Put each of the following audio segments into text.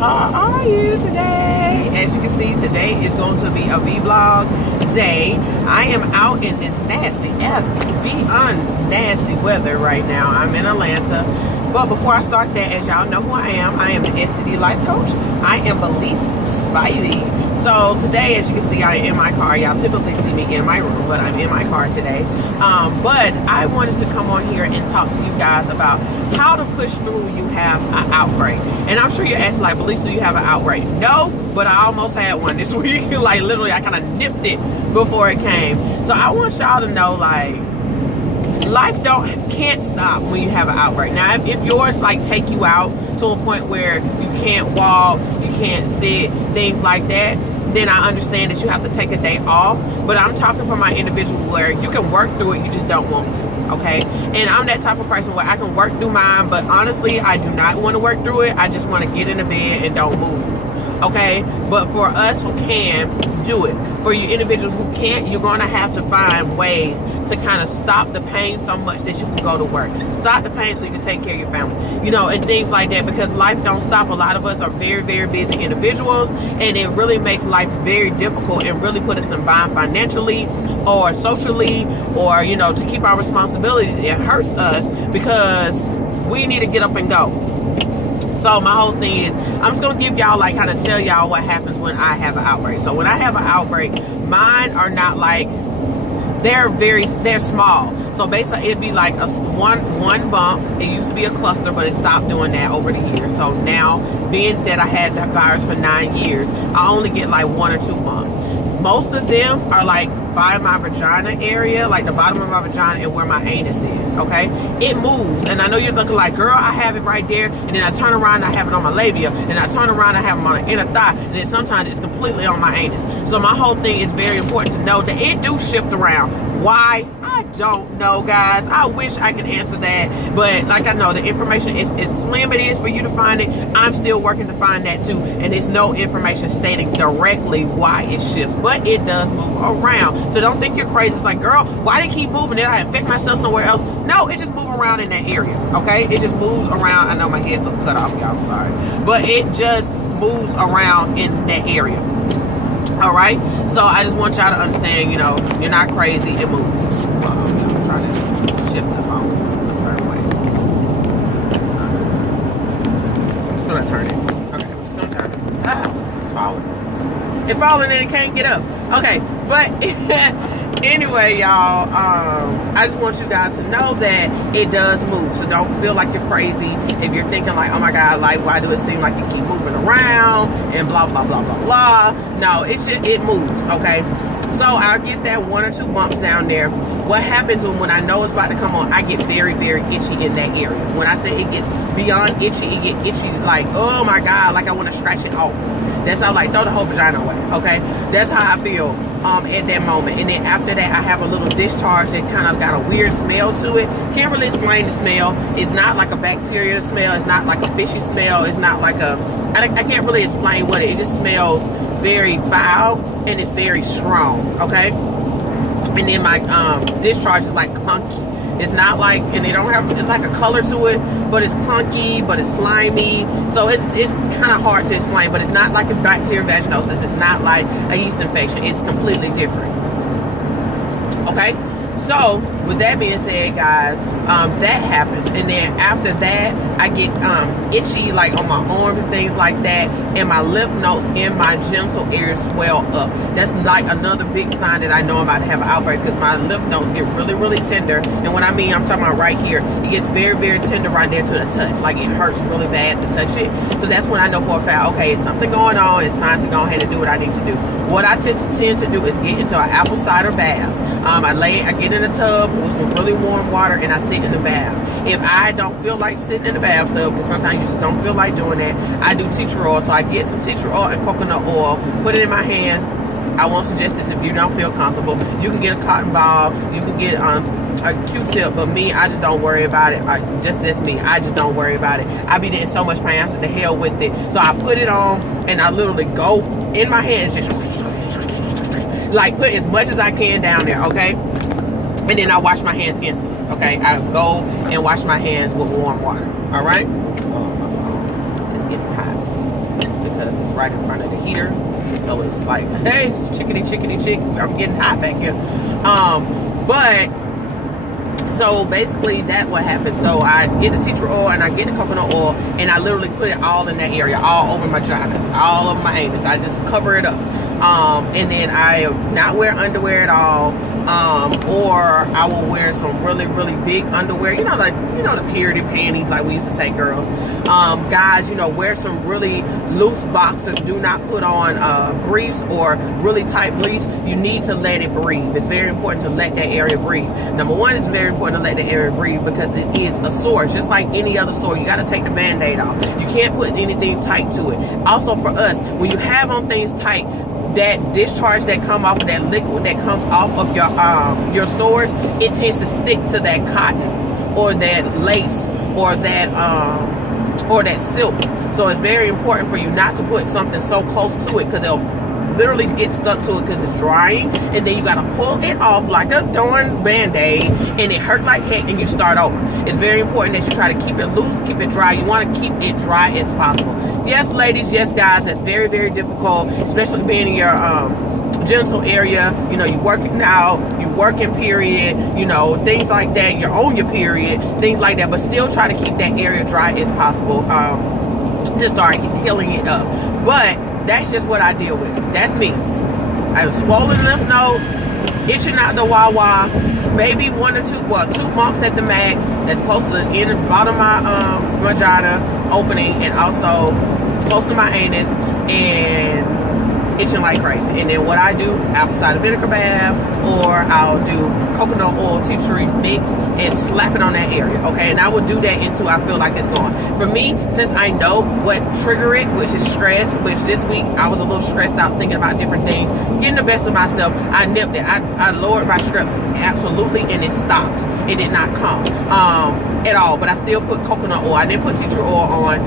how are you today? As you can see, today is going to be a vlog day. I am out in this nasty, beyond nasty weather right now. I'm in Atlanta. But before I start that, as y'all know who I am the STD Life Coach. I am Belize Spivey. So today, as you can see, I am in my car. Y'all typically see me in my room, but I'm in my car today. But I wanted to come on here and talk to you guys about how to push through when you have an outbreak. And I'm sure you're asking, like, Belize, do you have an outbreak? No, but I almost had one this week. Like, literally, I kind of nipped it before it came. So I want y'all to know, like, life can't stop when you have an outbreak. Now, if yours like take you out to a point where you can't walk, you can't sit, things like that, then I understand that you have to take a day off. But I'm talking for my individual where you can work through it, you just don't want to, okay? And I'm that type of person where I can work through mine, but honestly, I do not want to work through it. I just want to get in the bed and don't move, okay? But for us who can, do it. For you individuals who can't, you're going to have to find ways to kind of stop the pain so much that you can go to work. Stop the pain so you can take care of your family, you know, and things like that, because life don't stop. A lot of us are very, very busy individuals, and it really makes life very difficult and really put us in bind financially or socially, or, you know, to keep our responsibilities. It hurts us because we need to get up and go. So my whole thing is, I'm just going to give y'all, like, kind of tell y'all what happens when I have an outbreak. So when I have an outbreak, mine are not like, they're small. So basically it'd be like one bump. It used to be a cluster, but it stopped doing that over the years. So now, being that I had that virus for 9 years, I only get like 1 or 2 bumps. Most of them are like by my vagina area, like the bottom of my vagina and where my anus is, okay? It moves, and I know you're looking like, girl, I have it right there, and then I turn around, I have it on my labia, and I turn around, I have them on the inner thigh, and then sometimes it's completely on my anus. So my whole thing is very important to know that it do shift around. Why? I don't know, guys. I wish I could answer that, but like, I know the information is slim it is for you to find it. I'm still working to find that too, and there's no information stating directly why it shifts, but it does move around. So don't think you're crazy. It's like, girl, why they keep moving? Did I infect myself somewhere else? No, it just moves around in that area, okay? It just moves around. I know my head looked cut off, y'all, I'm sorry, but it just moves around in that area. All right, so I just want y'all to understand, you know, you're not crazy. It moves. I'm trying to shift the phone a certain way. I'm just gonna turn it. Okay, I'm just gonna turn it. It's falling. It's falling and it can't get up. Okay, but anyway, y'all, I just want you guys to know that it does move. So don't feel like you're crazy if you're thinking like, oh my God, like, why do it seem like you keep moving around and blah, blah, blah, blah, blah. No, it moves, okay? So I'll get that 1 or 2 bumps down there. What happens when I know it's about to come on, I get very, very itchy in that area. When I say it gets beyond itchy, it gets itchy like, oh my God, like I want to scratch it off. That's how, like, throw the whole vagina away, okay? That's how I feel at that moment. And then after that, I have a little discharge that kind of got a weird smell to it. Can't really explain the smell. It's not like a bacteria smell. It's not like a fishy smell. It's not like I can't really explain what it just smells very foul, and it's very strong, okay? And then my discharge is like clunky. It's not like, and they don't have, it's like a color to it, but it's clunky, but it's slimy. So it's kind of hard to explain, but it's not like a bacterial vaginosis. It's not like a yeast infection. It's completely different. Okay? So, with that being said, guys, that happens. And then after that, I get itchy, like on my arms and things like that. And my lymph nodes in my genital area swell up. That's like another big sign that I know I'm about to have an outbreak, because my lymph nodes get really, really tender. And when I mean, I'm talking about right here. It gets very, very tender right there to the touch. Like, it hurts really bad to touch it. So that's when I know for a fact, okay, it's something going on. It's time to go ahead and do what I need to do. What I tend to do is get into an apple cider bath. I get in a tub with some really warm water, and I sit in the bath. If I don't feel like sitting in the bathtub, because sometimes you just don't feel like doing that, I do tea tree oil. So I get some tea tree oil and coconut oil, put it in my hands. I won't suggest this if you don't feel comfortable. You can get a cotton ball, you can get a Q-tip, but me, I just don't worry about it. That's me. I just don't worry about it. I be in so much pain. I said, the hell with it. So I put it on, and I literally go in my hands, just like put as much as I can down there, okay? And then I wash my hands instantly, okay? I go and wash my hands with warm water, all right? Oh, my phone is getting hot. right in front of the heater. So it's like, hey, it's chickadee chick, I'm getting hot back here. So basically that what happened. So I get the tea tree oil and I get the coconut oil and I literally put it all in that area, all over my vagina, all over my anus. I just cover it up. And then I not wear underwear at all. Or I will wear some really, really big underwear, you know, like, you know, the period panties like we used to say, girls. Guys, you know, wear some really loose boxers. Do not put on briefs or really tight briefs. You need to let it breathe. It's very important to let that area breathe. Number one, it's very important to let the area breathe because it is a sore. It's just like any other sore. You got to take the Band-Aid off. You can't put anything tight to it. Also for us, when you have on things tight, that discharge that come off of that liquid that comes off of your sores, it tends to stick to that cotton or that lace or that silk. So it's very important for you not to put something so close to it because it'll literally get stuck to it because it's drying, and then you got to pull it off like a darn Band-Aid and it hurt like heck and you start over. It's very important that you try to keep it loose, keep it dry. You want to keep it dry as possible. Yes, ladies, yes, guys, that's very, very difficult, especially being in your genital area. You know, you working out, you working period, you know, things like that. You're on your period, things like that, but still try to keep that area dry as possible. Just start healing it up. But that's just what I deal with. That's me. I have swollen lymph nodes, itching out the wah-wah, maybe 2 bumps at the max. That's close to the end, bottom of my vagina opening, and also close to my anus, and itching like crazy. And then what I do, apple cider vinegar bath, or I'll do coconut oil tea tree mix and slap it on that area, okay? And I will do that until I feel like it's gone. For me, since I know what trigger it, which is stress, which this week I was a little stressed out thinking about different things, getting the best of myself, I nipped it. I lowered my stress absolutely, and it stopped. It did not come at all, but I still put coconut oil. I didn't put tea tree oil on.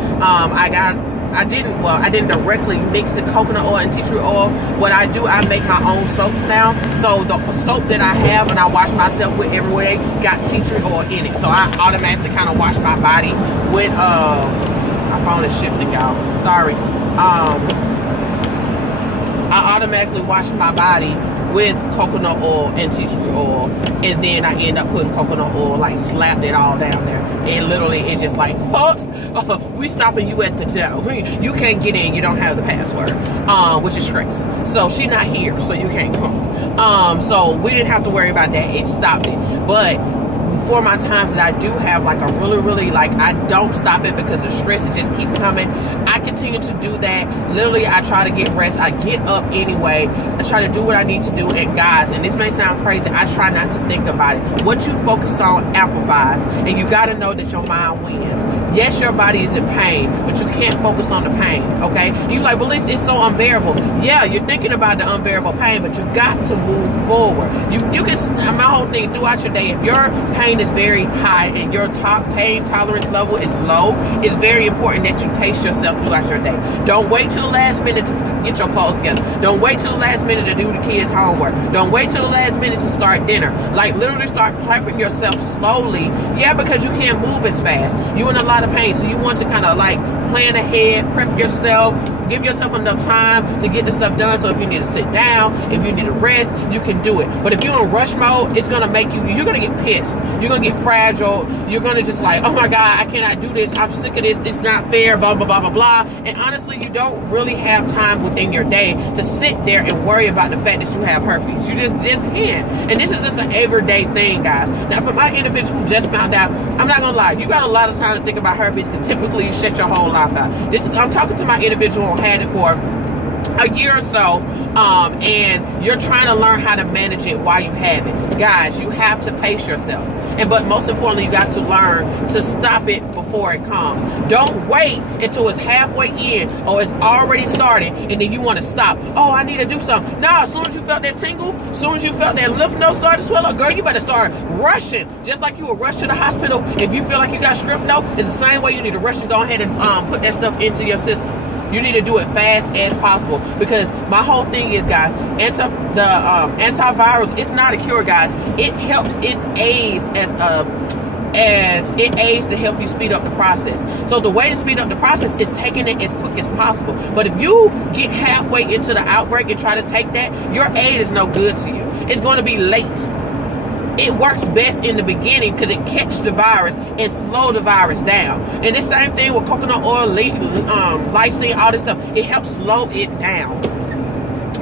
I didn't directly mix the coconut oil and tea tree oil. What I do, I make my own soaps now. So the soap that I have and I wash myself with every day got tea tree oil in it. So I automatically kind of wash my body with, my phone is shifting, y'all. Sorry. I automatically wash my body with coconut oil and tea tree oil, and then I end up putting coconut oil, like slapped it all down there, and literally it's just like, we stopping you at the door. You can't get in, you don't have the password, which is stress. So she not here, so you can't come. So we didn't have to worry about that. It stopped it. But for my times that I do have like a really, like, I don't stop it because the stress it just keep coming, I continue to do that. Literally, I try to get rest. I get up anyway. I try to do what I need to do. And guys, and this may sound crazy, I try not to think about it. What you focus on amplifies, and you got to know that your mind wins. Yes, your body is in pain, but you can't focus on the pain, okay? You're like, Belize, it's so unbearable. Yeah, you're thinking about the unbearable pain, but you got to move forward. You can, my whole thing throughout your day, if your pain is very high and your pain tolerance level is low, it's very important that you pace yourself throughout your day. Don't wait till the last minute to get your clothes together. Don't wait till the last minute to do the kids' homework. Don't wait till the last minute to start dinner. Like, literally start prepping yourself slowly. Yeah, because you can't move as fast. You in a lot of pain, so you want to kind of like plan ahead, prep yourself, give yourself enough time to get the stuff done. So if you need to sit down, if you need to rest, you can do it. But if you're in rush mode, it's gonna make you're gonna get pissed, you're gonna get fragile, you're gonna just like, oh my god, I cannot do this, I'm sick of this, it's not fair, blah blah blah blah blah. And honestly, you don't really have time within your day to sit there and worry about the fact that you have herpes. You just can't. And this is just an everyday thing, guys. Now for my individual who just found out, I'm not gonna lie, you got a lot of time to think about herpes because typically you shut your whole life out. I'm talking to my individual who had it for a year or so, and you're trying to learn how to manage it while you have it. Guys, you have to pace yourself. But most importantly, you got to learn to stop it before it comes. Don't wait until it's halfway in or it's already starting and then you want to stop. Oh, I need to do something. No, as soon as you felt that tingle, as soon as you felt that lymph node start to swell up, girl, you better start rushing. Just like you would rush to the hospital if you feel like you got strep node, it's the same way you need to rush and go ahead and put that stuff into your system. You need to do it fast as possible, because my whole thing is, guys, antivirals, it's not a cure, guys. It helps, it aids as a as it aids to help you speed up the process. So the way to speed up the process is taking it as quick as possible. But if you get halfway into the outbreak and try to take that, your aid is no good to you. It's going to be late. It works best in the beginning because it catches the virus and slow the virus down. And the same thing with coconut oil, lysine, all this stuff. It helps slow it down.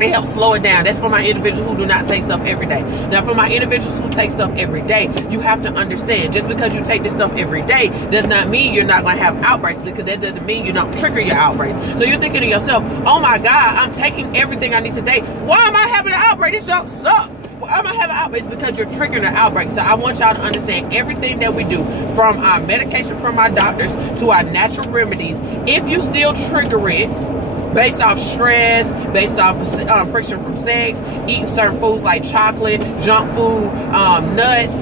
It helps slow it down. That's for my individuals who do not take stuff every day. Now, for my individuals who take stuff every day, you have to understand, just because you take this stuff every day does not mean you're not going to have outbreaks, because that doesn't mean you don't trigger your outbreaks. So you're thinking to yourself, oh my God, I'm taking everything I need today. Why am I having an outbreak? This junk sucks. Why am I having outbreaks? Because you're triggering an outbreak. So I want y'all to understand everything that we do, from our medication from our doctors to our natural remedies. If you still trigger it, based off stress, based off friction from sex, eating certain foods like chocolate, junk food, nuts,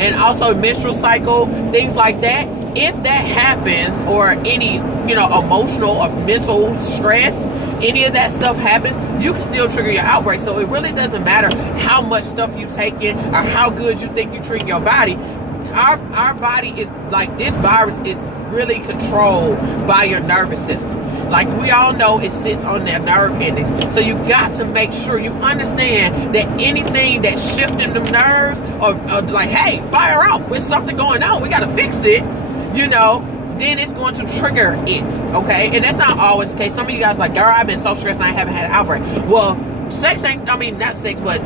and also menstrual cycle, things like that. If that happens, or any, emotional or mental stress, any of that stuff happens, you can still trigger your outbreak. So it really doesn't matter how much stuff you take in or how good you think you treat your body. Our body is like, this virus is really controlled by your nervous system. Like we all know, it sits on their nerve endings. So you got to make sure you understand that anything that's shifting the nerves, or like, hey, fire off, there's something going on, we got to fix it, then it's going to trigger it, okay? And that's not always the case. Some of you guys are like, girl, I've been so stressed and I haven't had an outbreak. Well, sex ain't, not sex, but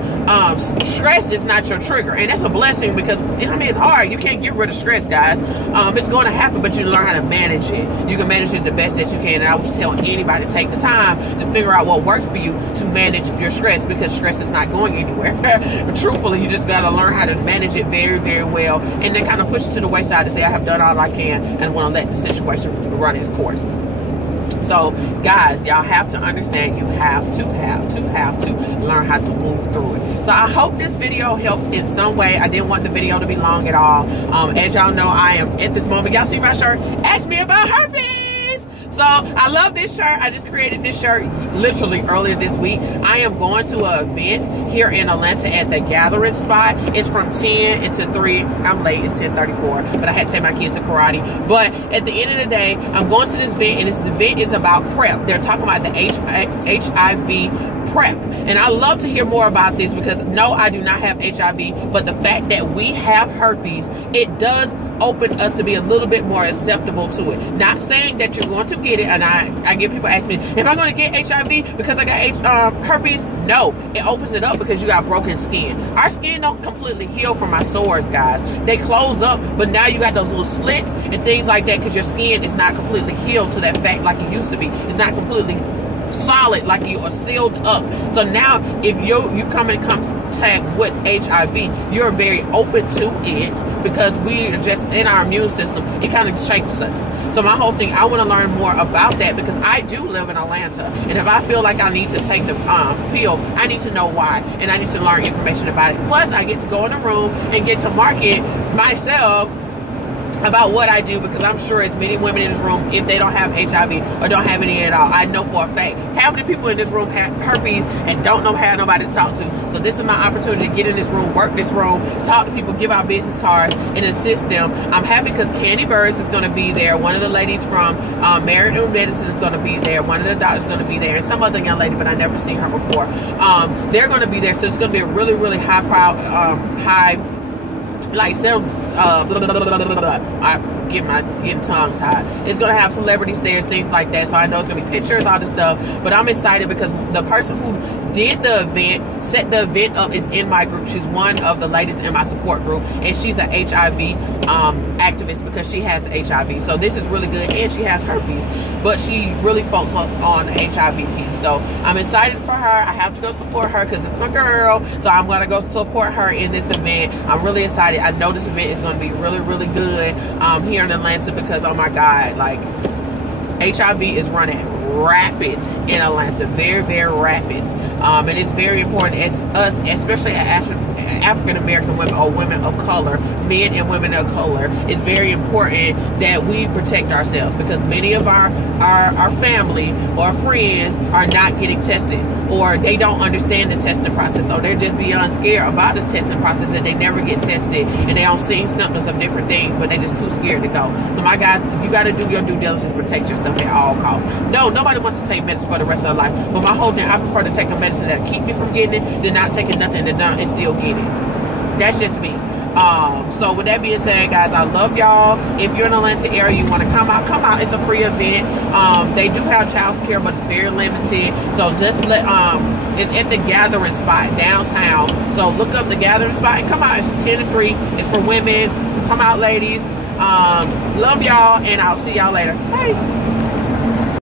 stress is not your trigger. And that's a blessing, because, it's hard. You can't get rid of stress, guys. It's going to happen, but you learn how to manage it. You can manage it the best that you can. And I would tell anybody to take the time to figure out what works for you to manage your stress, because stress is not going anywhere. Truthfully, you just got to learn how to manage it very, very well, and then kind of push it to the wayside to say, I have done all I can and want to let the situation run its course. So, guys, y'all have to understand, you have to learn how to move through it. So, I hope this video helped in some way. I didn't want the video to be long at all. As y'all know, I am, at this moment, y'all see my shirt, ask me about herpes. So, I love this shirt. I just created this shirt literally earlier this week. I am going to an event here in Atlanta at the Gathering spot. It's from 10 until 3. I'm late. It's 10:34, but I had to take my kids to karate. But at the end of the day, I'm going to this event, and this event is about PrEP. They're talking about the HIV PrEP. And I love to hear more about this, because no, I do not have HIV, but the fact that we have herpes, it does open us to be a little bit more acceptable to it. Not saying that you're going to get it, and I get people ask me, am I going to get HIV because I got herpes? No, it opens it up because you got broken skin. Our skin don't completely heal from our sores, guys. They close up, but now you got those little slits and things like that, because your skin is not completely healed to that fact like it used to be. It's not completely solid like you are sealed up. So now if you come in contact with HIV, you're very open to it, because we are just in our immune system, it kind of shakes us. So my whole thing, I want to learn more about that, because I do live in Atlanta, and if I feel like I need to take the pill, I need to know why, and I need to learn information about it. Plus, I get to go in the room and get to market myself about what I do, because I'm sure as many women in this room, if they don't have HIV or don't have any at all, I know for a fact half of the people in this room have herpes and don't have nobody to talk to. So this is my opportunity to get in this room, work this room, talk to people, give out business cards, and assist them. I'm happy because Candy Burrs is going to be there. One of the ladies from Married New Medicine is going to be there. One of the doctors is going to be there, and some other young lady, but I never seen her before. They're going to be there, so it's going to be a really, really high I'm getting tongue tied. It's gonna have celebrities there, things like that. So I know it's gonna be pictures, all this stuff. But I'm excited because the person who did the event, set the event up, is in my group. She's one of the ladies in my support group, and she's an HIV activist because she has HIV. So this is really good, and she has herpes, but she really focuses on the HIV piece. So I'm excited for her. I have to go support her because it's my girl. So I'm gonna go support her in this event. I'm really excited. I know this event is gonna be really, really good here in Atlanta, because oh my God, like HIV is running rapid in Atlanta, very, very rapid. And it's very important as us, especially African American women or women of color, men and women of color, it's very important that we protect ourselves, because many of our family or friends are not getting tested, or they don't understand the testing process, or they're just beyond scared about this testing process that they never get tested, and they don't see symptoms of different things, but they're just too scared to go. So my guys, you got to do your due diligence, protect yourself at all costs. No, nobody wants to take medicine for the rest of their life, but my whole thing, I prefer to take a medicine that keep me from getting it than not taking nothing and still get it. That's just me. So with that being said, guys, I love y'all. If you're in the Atlanta area, you want to come out. It's a free event. They do have child care, but it's very limited. So just it's at the Gathering Spot downtown. So look up the Gathering Spot and come out. It's 10 to 3. It's for women. Come out, ladies. Love y'all, and I'll see y'all later. Bye.